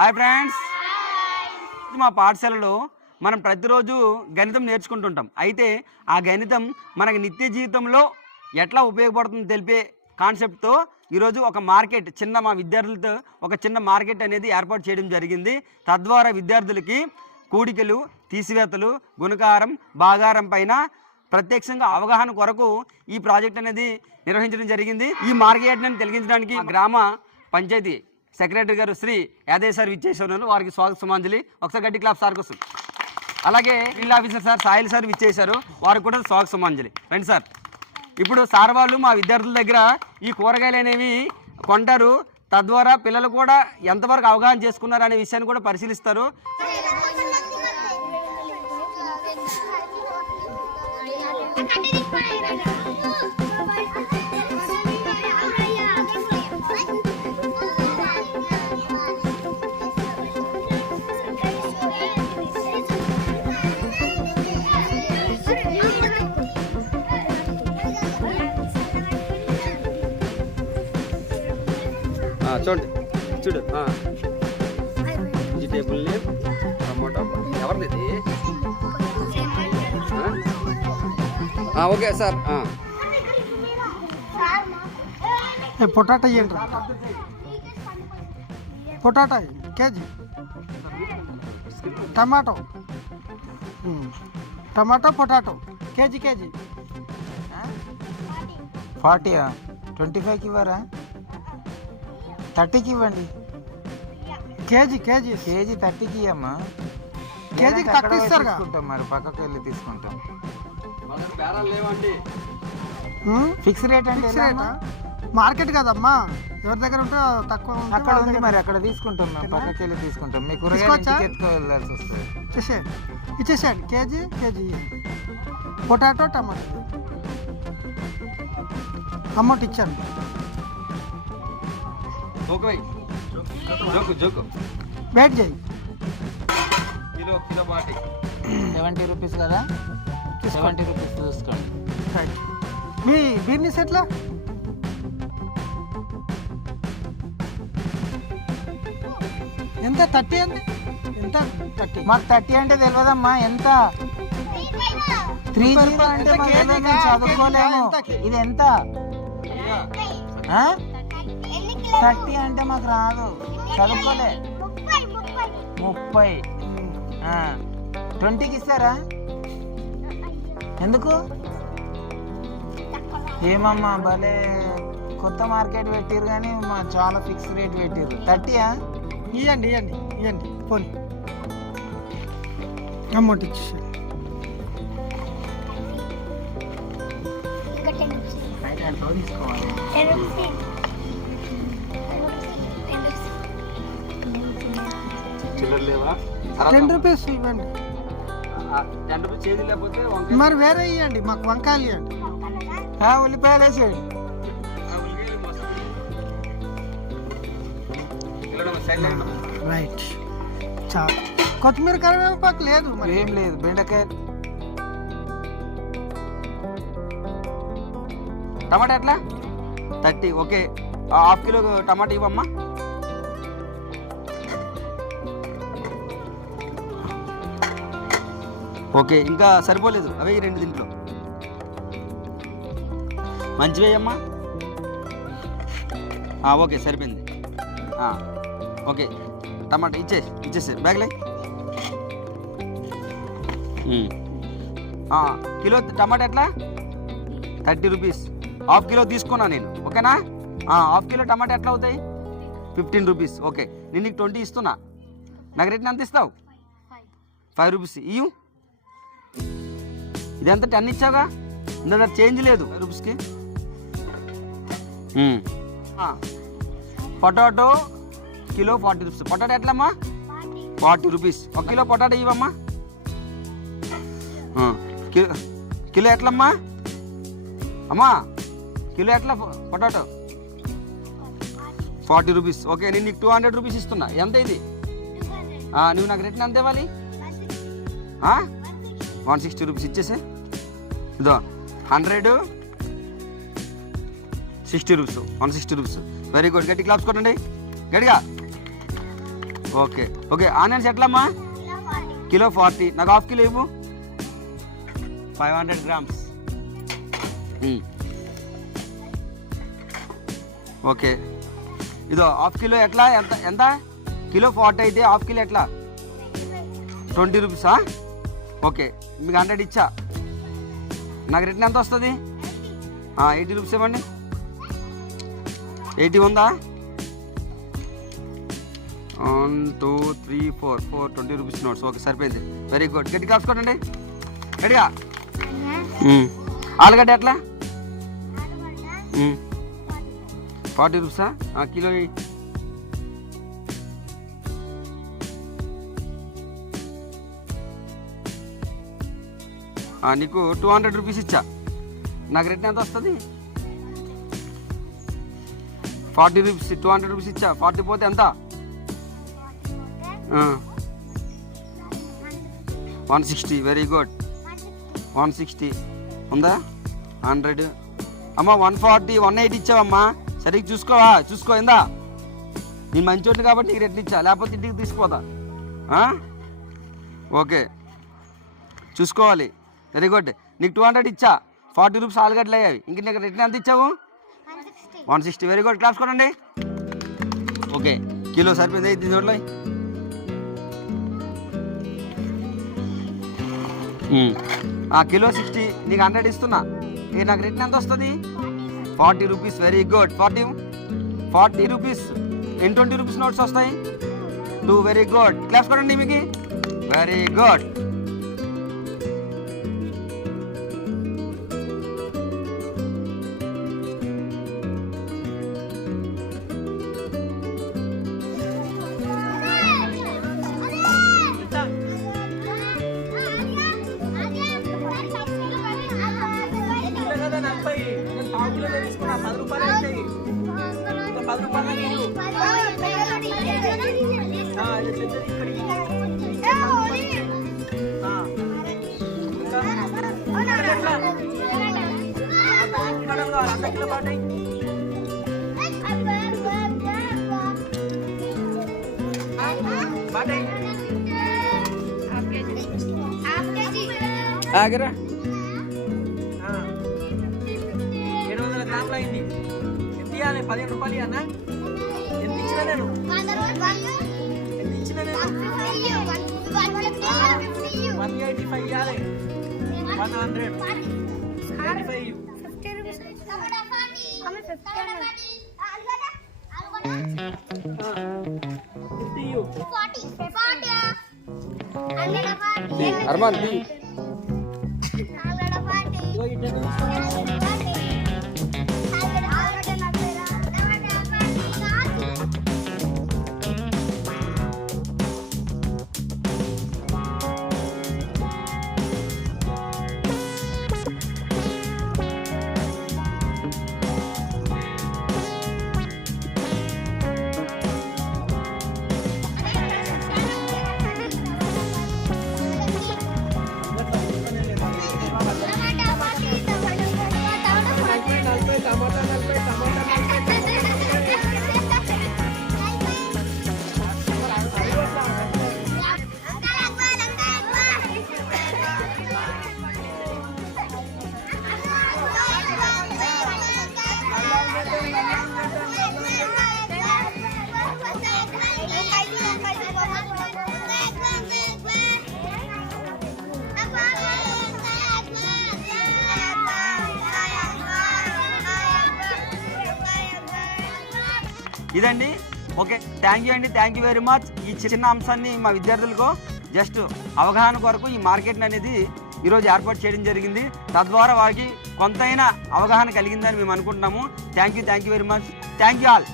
Hi friends, మా పాఠశాలలో మనం ప్రతిరోజు గణితం నేర్చుకుంటుంటాం. అయితే ఆ గణితం మనకి నిత్య జీవితంలో ఎట్లా ఉపయోగపడుతుందో తెలిపే కాన్సెప్ట్తో ఈరోజు ఒక మార్కెట్ మా విద్యార్థులతో ఒక చిన్న మార్కెట్ అనేది ఏర్పాటు చేయడం జరిగింది. తద్వారా విద్యార్థులకి కూడికలు, తీసివేతలు, గుణకారం, భాగారం పైన ప్రత్యక్షంగా అవగాహన కొరకు ఈ ప్రాజెక్ట్ అనేది నిర్వహించడం జరిగింది. ఈ మార్కెట్ని తొలగించడానికి గ్రామ పంచాయతీ సెక్రటరీ గారు శ్రీ యాదయ్య సార్ విచ్చేసారు. వారికి స్వాగత సుమాంజలి. ఒకసారి గట్టి క్లాప్ సార్ కోసం. అలాగే field officer sir soil sir విచ్చేసారు. వారికి కూడా స్వాగత సుమాంజలి. రండి సార్. ఇప్పుడు సార్ వాళ్ళు మా విద్యార్థుల దగ్గర ఈ కూరగాయలు అనేవి కొంటారు. తద్వారా పిల్లలు కూడా ఎంతవరకు అవగాహన చేసుకున్నారు అనే విషయాన్ని కూడా పరిశీలిస్తారు. చూడండి, చూడు వెజిటేబుల్ని టమాటో ఎవరిది ఓకే సార్. పొటాటో ఇవ్వండి. Potato KG, tomato potato KG 40 25కి ఇవ్వరా? 30కి ఇవ్వండి. కేజీ 30కి ఇవ్వమ్మా. కేజీకి తక్కువ ఇస్తారు. తీసుకుంటాం, మరి పక్కకి వెళ్ళి తీసుకుంటాం. ఫిక్స్ రేట్ అంటే మార్కెట్ కదమ్మా, ఎవరి దగ్గర ఉంటే తక్కువ అక్కడ ఉంది, మరి అక్కడ తీసుకుంటాం. మేము పక్కకి వెళ్ళి తీసుకుంటాం. మీ కూరగాయలు ఎత్తుకోవాల్సి వస్తుంది. ఇచ్చేసేయండి. కేజీ పొటాటో, టమాటో అమౌంట్ ఇచ్చాను. వెయిట్ చేయి. కిలో 70 రూపీస్ కదా, 70 రూపీస్ చూసుకోండి. రైట్. మీ బిజినెస్ ఎట్లా? ఎంత 30 అండి? ఎంత 30? మాకు 30 అంటే తెలియదమ్మా. ఎంత 30 అంటే మేము చదువుకోలేము. ఇది ఎంత? 30 అంటే మాకు రాదు, చదువుకోలే. 30 20కి ఇస్తారా? ఎందుకు? ఏమమ్మా భలే కొత్త మార్కెట్ పెట్టిరు, కానీ మా చాలా ఫిక్స్ రేట్ పెట్టిరు. 30 ఇవ్వండి పోనీ. అమౌంట్ ఇచ్చేసి తీసుకోవాలి. 10 రూపీస్ ఇవ్వండి. 10 రూపీస్ చేతి లేకపోతే మరి వేరే ఇవ్వండి, మాకు వంకాయలు ఇవ్వండి. ఉల్లిపాయలు వేసేయండి. రైట్. చాలా కొత్తిమీర, కరివేపాకు లేదు, మరి ఏం లేదు. బెండకాయ, టమాటా ఎట్లా? 30. ఓకే, ½ కిలో టమాటా ఇవ్వమ్మా. ఓకే, ఇంకా సరిపోలేదు, అవే 2 దీంట్లో మంచివేయమ్మా. ఓకే, సరిపోయింది. ఓకే, టమాటా ఇచ్చేసారు బ్యాగ్లే. కిలో టమాటా ఎట్లా? 30 రూపీస్. ½ కిలో తీసుకున్నా నేను, ఓకేనా? ½ కిలో టమాటా ఎట్లా అవుతాయి? 15 రూపీస్. ఓకే, నేను నీకు 20 ఇస్తున్నా. నాకు రేట్ని ఎంత ఇస్తావు? 5 రూపీస్ ఇవ్వు. ఇదంతా 10 ఇచ్చావుగా, ఇంత చేంజ్ లేదు 5 రూపీస్కి. Potato kilo 40 rupees. పొటాటో ఎట్లమ్మా? 40 రూపీస్. 1 కిలో పొటాటో ఇవ్వమ్మా. కిలో ఎట్లమ్మా? అమ్మా కిలో ఎట్లా పొటాటో? 40 రూపీస్. ఓకే, నేను నీకు 200 రూపీస్ ఇస్తున్నా. ఎంత ఇది? నువ్వు నాకు రేట్ని ఎంత ఇవ్వాలి? 160 రూపీస్ ఇచ్చేసే. ఇదో 160 రూపీస్. 160 రూపీస్. Very good. గట్టి క్లాప్స్ కొట్టండి గట్టిగా. Okay okay. ఆనియన్స్ ఎట్లమ్మా? కిలో 40. నాకు హాఫ్ కిలో ఇవ్వు. 500 grams. ఓకే. ఇదో హాఫ్ కిలో ఎట్లా? ఎంత ఎంత? కిలో 40 అయితే హాఫ్ కిలో ఎట్లా? 20 రూపీసా? ఓకే, మీకు 100 ఇచ్చా. నాకు రిటర్న్ ఎంత వస్తుంది? 80 రూపీస్ ఇవ్వండి. 80 ఉందా? 1 2 3 4 20 రూపీస్ నోట్స్. ఓకే, సరిపోయింది. Very good. గట్టి కాసుకోండి గట్టిగా. ఆలుగడ్డ ఎట్లా? 40 రూపీసా? కిలో. నీకు 200 రూపీస్ ఇచ్చా. నాకు రిటర్న్ ఎంత వస్తుంది? 40 రూపీస్. 200 రూపీస్ ఇచ్చా. 40 పోతే ఎంత? 160. Very good. 160 ఉందా? 100 అమ్మ. 140 180 ఇచ్చావమ్మా. సరిగ్గా చూసుకో ఇందా. నేను మంచోటి కాబట్టి నీకు రిటర్న్ ఇచ్చా, లేకపోతే ఇంటికి తీసుకుపోతా. ఓకే, చూసుకోవాలి. Very good. నీకు 200 ఇచ్చా. 40 రూపీస్ ఆలుగడ్డలు అయ్యాయి. ఇంక నీకు రిటర్న్ ఎంత ఇచ్చావు? 160. Very good. క్లాప్స్ కొనండి. ఓకే, కిలో సరిపోయింది. దీని చోట్ల కిలో 60. నీకు 100 ఇస్తున్నా. నాకు రిటర్న్ ఎంత వస్తుంది? 40 rupees. Very good. 40 rupees. 20 rupees notes వస్తాయి. 2. Very good. క్లాప్స్ కొనండి మీకు. Very good. ఆగరా 700 గ్రాములు అయింది. ఎంత ఇవ్వాలి? 15 రూపాయలు ఇవ్వనా? ఎంత ఇచ్చినా నేను? ఎంత ఇచ్చినా నేను? 185 ఇవ్వాలి. 185 అర్మాన్ ఇదండి. ఓకే, థ్యాంక్ యూ అండి. Thank you very much. ఈ చిన్న అంశాన్ని మా విద్యార్థులకు జస్ట్ అవగాహన కొరకు ఈ మార్కెట్ అనేది ఈరోజు ఏర్పాటు చేయడం జరిగింది. తద్వారా వారికి కొంతైనా అవగాహన కలిగిందని మేము అనుకుంటున్నాము. Thank you very much. Thank you all.